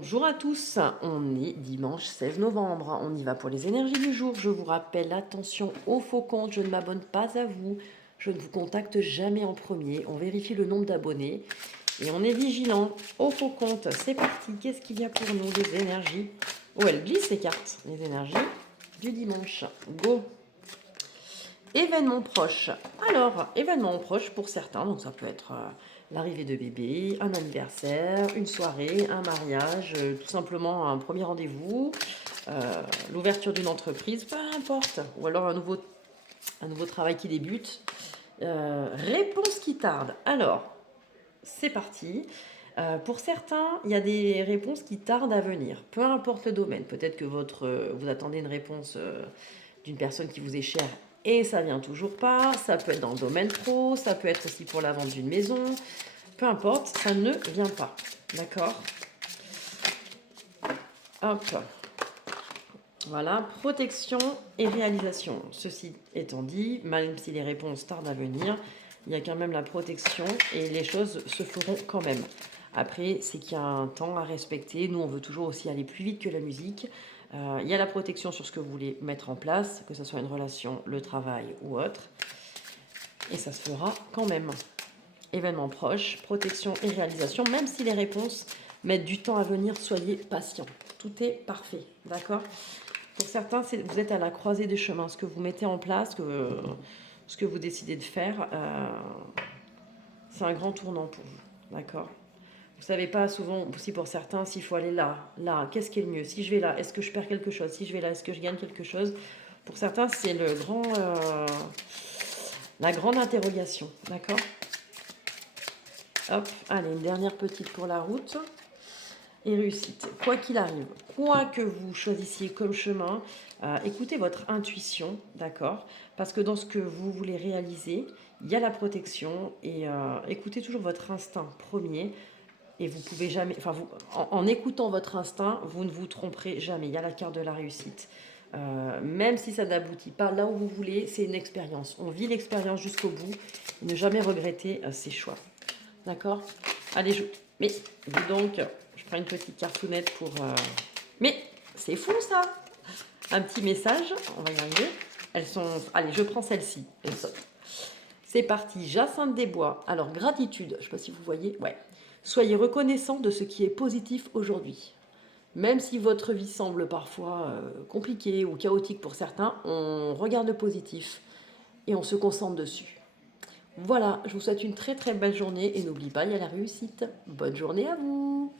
Bonjour à tous, on est dimanche 16 novembre, on y va pour les énergies du jour. Je vous rappelle, attention aux faux comptes, je ne m'abonne pas à vous, je ne vous contacte jamais en premier, on vérifie le nombre d'abonnés et on est vigilant aux faux comptes. C'est parti, qu'est-ce qu'il y a pour nous les énergies? Oh, elles glissent les cartes, les énergies du dimanche. Go! Événements proches. Alors, événements proches pour certains, donc ça peut être l'arrivée de bébé, un anniversaire, une soirée, un mariage, tout simplement un premier rendez-vous, l'ouverture d'une entreprise, peu importe, ou alors un nouveau travail qui débute. Réponse qui tarde. Alors, c'est parti. Pour certains, il y a des réponses qui tardent à venir, peu importe le domaine. Peut-être que vous attendez une réponse d'une personne qui vous est chère et ça vient toujours pas. Ça peut être dans le domaine pro, ça peut être aussi pour la vente d'une maison. Peu importe, ça ne vient pas. D'accord? Hop. Voilà, protection et réalisation. Ceci étant dit, même si les réponses tardent à venir, il y a quand même la protection et les choses se feront quand même. Après, c'est qu'il y a un temps à respecter. Nous, on veut toujours aussi aller plus vite que la musique. Il y a la protection sur ce que vous voulez mettre en place, que ce soit une relation, le travail ou autre. Et ça se fera quand même. Événements proches, protection et réalisation, même si les réponses mettent du temps à venir, soyez patient. Tout est parfait, d'accord? Pour certains, vous êtes à la croisée des chemins. Ce que vous mettez en place, ce que vous décidez de faire, c'est un grand tournant pour vous, d'accord? Vous savez pas souvent, aussi pour certains, s'il faut aller là, qu'est-ce qui est le mieux? Si je vais là, est-ce que je perds quelque chose? Si je vais là, est-ce que je gagne quelque chose? Pour certains, c'est la grande interrogation, d'accord? Hop, allez, une dernière petite pour la route. Et réussite, quoi qu'il arrive, quoi que vous choisissiez comme chemin, écoutez votre intuition, d'accord? Parce que dans ce que vous voulez réaliser, il y a la protection et écoutez toujours votre instinct premier. Et vous pouvez jamais, enfin, en écoutant votre instinct, vous ne vous tromperez jamais. Il y a la carte de la réussite. Même si ça n'aboutit pas là où vous voulez, c'est une expérience. On vit l'expérience jusqu'au bout. Ne jamais regretter ses choix. D'accord? Allez, mais dis donc, je prends une petite cartoonnette pour... Mais c'est fou ça! Un petit message, on va y arriver. Elles sont... Allez, je prends celle-ci. Elle saute. C'est parti, Jacinthe des Bois. Alors, gratitude, je ne sais pas si vous voyez. Ouais. Soyez reconnaissant de ce qui est positif aujourd'hui. Même si votre vie semble parfois compliquée ou chaotique pour certains, on regarde le positif et on se concentre dessus. Voilà, je vous souhaite une très très belle journée et n'oubliez pas, il y a la réussite. Bonne journée à vous!